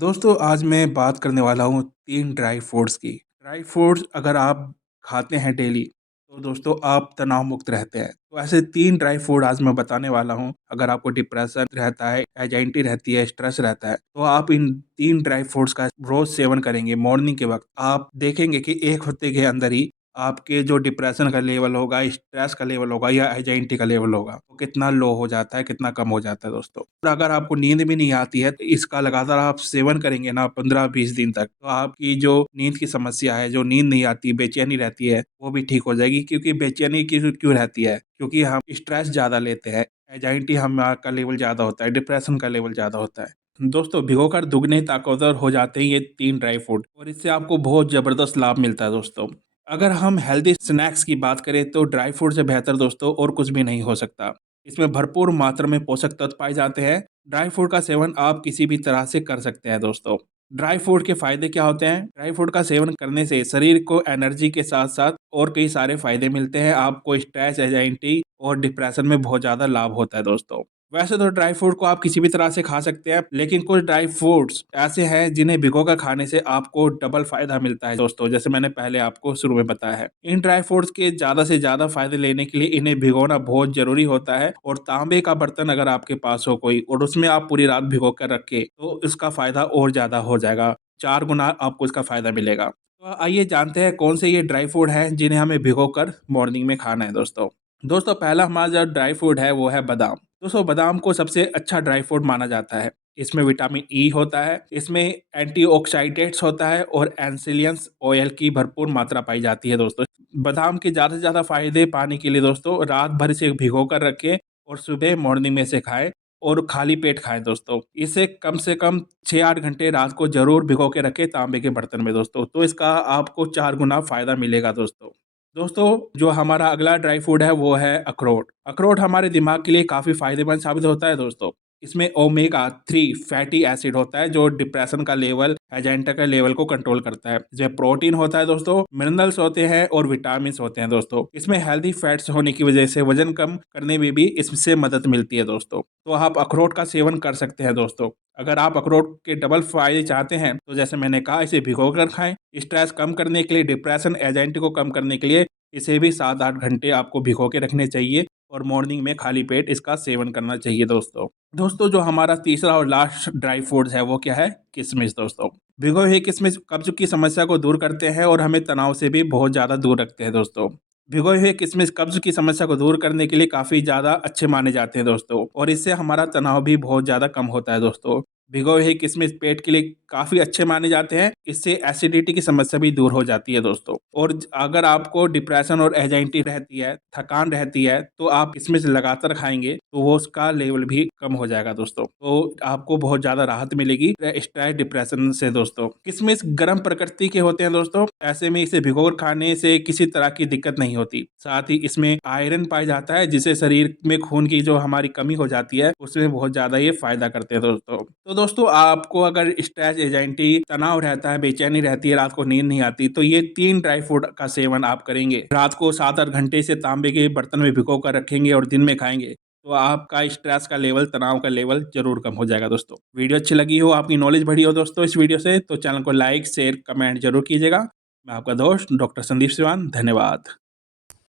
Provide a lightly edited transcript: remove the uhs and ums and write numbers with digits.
दोस्तों आज मैं बात करने वाला हूँ 3 ड्राई फ्रूट्स की। ड्राई फ्रूट्स अगर आप खाते हैं डेली, तो दोस्तों आप तनाव मुक्त रहते हैं। तो ऐसे 3 ड्राई फ्रूट आज मैं बताने वाला हूँ। अगर आपको डिप्रेशन रहता है, एंग्जायटी रहती है, स्ट्रेस रहता है, तो आप इन 3 ड्राई फ्रूट्स का रोज़ सेवन करेंगे मॉर्निंग के वक़्त। आप देखेंगे कि 1 हफ्ते के अंदर ही आपके जो डिप्रेशन का लेवल होगा, स्ट्रेस का लेवल होगा या एंग्जायटी का लेवल होगा, वो कितना लो हो जाता है, कितना कम हो जाता है दोस्तों। और अगर आपको नींद भी नहीं आती है, तो इसका लगातार आप सेवन करेंगे ना 15-20 दिन तक, तो आपकी जो नींद की समस्या है, जो नींद नहीं आती, बेचैनी रहती है, वो भी ठीक हो जाएगी। क्योंकि बेचैनी क्यों क्यों रहती है? क्योंकि हम स्ट्रेस ज़्यादा लेते हैं, एंग्जायटी का लेवल ज़्यादा होता है, डिप्रेशन का लेवल ज़्यादा होता है। दोस्तों भिगोकर दुगने ताकतवर हो जाते हैं ये 3 ड्राई फ्रूट, और इससे आपको बहुत ज़बरदस्त लाभ मिलता है दोस्तों। अगर हम हेल्दी स्नैक्स की बात करें तो ड्राई फ्रूट से बेहतर दोस्तों और कुछ भी नहीं हो सकता। इसमें भरपूर मात्रा में पोषक तत्व पाए जाते हैं। ड्राई फ्रूट का सेवन आप किसी भी तरह से कर सकते हैं दोस्तों। ड्राई फ्रूट के फ़ायदे क्या होते हैं? ड्राई फ्रूट का सेवन करने से शरीर को एनर्जी के साथ-साथ और कई सारे फ़ायदे मिलते हैं। आपको स्ट्रेस, एंग्जायटी और डिप्रेशन में बहुत ज़्यादा लाभ होता है दोस्तों। वैसे तो ड्राई फ्रूट को आप किसी भी तरह से खा सकते हैं, लेकिन कुछ ड्राई फ्रूट्स ऐसे हैं जिन्हें भिगोकर खाने से आपको डबल फ़ायदा मिलता है दोस्तों, जैसे मैंने पहले आपको शुरू में बताया है। इन ड्राई फ्रूट्स के ज़्यादा से ज़्यादा फ़ायदे लेने के लिए इन्हें भिगोना बहुत ज़रूरी होता है, और तांबे का बर्तन अगर आपके पास हो कोई और उसमें आप पूरी रात भिगो कर रखें, तो इसका फ़ायदा और ज़्यादा हो जाएगा, 4 गुना आपको इसका फ़ायदा मिलेगा। तो आइए जानते हैं कौन से ये ड्राई फ्रूट हैं जिन्हें हमें भिगोकर मॉर्निंग में खाना है दोस्तों। दोस्तों पहला हमारा जो ड्राई फ्रूट है वो है बादाम। दोस्तों बादाम को सबसे अच्छा ड्राई फ्रूट माना जाता है। इसमें विटामिन ई होता है, इसमें एंटीऑक्सीडेंट्स होता है और एंसिलियंस ऑयल की भरपूर मात्रा पाई जाती है दोस्तों। बादाम के ज़्यादा से ज़्यादा फायदे पाने के लिए दोस्तों रात भर इसे भिगो कर रखें और सुबह मॉर्निंग में इसे खाएं, और खाली पेट खाएं दोस्तों। इसे कम से कम 6-8 घंटे रात को ज़रूर भिगो के रखें तांबे के बर्तन में दोस्तों, तो इसका आपको 4 गुना फ़ायदा मिलेगा दोस्तों। दोस्तों जो हमारा अगला ड्राई फ्रूट है वो है अखरोट। अखरोट हमारे दिमाग के लिए काफ़ी फ़ायदेमंद साबित होता है दोस्तों। इसमें ओमेगा 3 फैटी एसिड होता है जो डिप्रेशन का लेवल, एजेंटा का लेवल को कंट्रोल करता है। इसमें प्रोटीन होता है दोस्तों, मिनरल्स होते हैं और विटामिन होते हैं दोस्तों। इसमें हेल्दी फैट्स होने की वजह से वजन कम करने में भी इससे मदद मिलती है दोस्तों। तो आप अखरोट का सेवन कर सकते हैं दोस्तों। अगर आप अखरोट के डबल फ़ायदे चाहते हैं तो जैसे मैंने कहा इसे भिगोकर खाएँ। स्ट्रेस कम करने के लिए, डिप्रेशन, एंग्जायटी को कम करने के लिए इसे भी 7-8 घंटे आपको भिगो के रखने चाहिए, और मॉर्निंग में खाली पेट इसका सेवन करना चाहिए दोस्तों। दोस्तों जो हमारा तीसरा और लास्ट ड्राई फ्रूट है वो क्या है? किशमिश दोस्तों। भिगोए हुए किशमिश कब्ज़ की समस्या को दूर करते हैं और हमें तनाव से भी बहुत ज़्यादा दूर रखते हैं दोस्तों। भिगोए हुए किशमिश कब्ज़ की समस्या को दूर करने के लिए काफ़ी ज़्यादा अच्छे माने जाते हैं दोस्तों, और इससे हमारा तनाव भी बहुत ज़्यादा कम होता है दोस्तों। भिगोए हुए किशमिश पेट के लिए काफ़ी अच्छे माने जाते हैं, इससे एसिडिटी की समस्या भी दूर हो जाती है दोस्तों। और अगर आपको डिप्रेशन और एंग्जायटी रहती है, थकान रहती है, तो आप किशमिश लगातार खाएँगे, तो वो उसका लेवल भी कम हो जाएगा दोस्तों। तो आपको बहुत ज़्यादा राहत मिलेगी स्ट्रेस, डिप्रेशन से दोस्तों। किशमिश गर्म प्रकृति के होते हैं दोस्तों, ऐसे में इसे भिगोकर खाने से किसी तरह की दिक्कत नहीं होती। साथ ही इसमें आयरन पाया जाता है, जिससे शरीर में खून की जो हमारी कमी हो जाती है, उसमें बहुत ज़्यादा ये फ़ायदा करते हैं दोस्तों। तो दोस्तों आपको अगर स्ट्रेस, एंग्जायटी, तनाव रहता है, बेचैनी रहती है, रात को नींद नहीं आती, तो ये 3 ड्राई फ्रूट का सेवन आप करेंगे। रात को 7-8 घंटे इसे तांबे के बर्तन में भिगो कर रखेंगे और दिन में खाएँगे, तो आपका स्ट्रेस का लेवल, तनाव का लेवल ज़रूर कम हो जाएगा दोस्तों। वीडियो अच्छी लगी हो, आपकी नॉलेज बढ़ी हो दोस्तों इस वीडियो से, तो चैनल को लाइक, शेयर, कमेंट ज़रूर कीजिएगा। मैं आपका दोस्त डॉक्टर संदीप सिवान, धन्यवाद।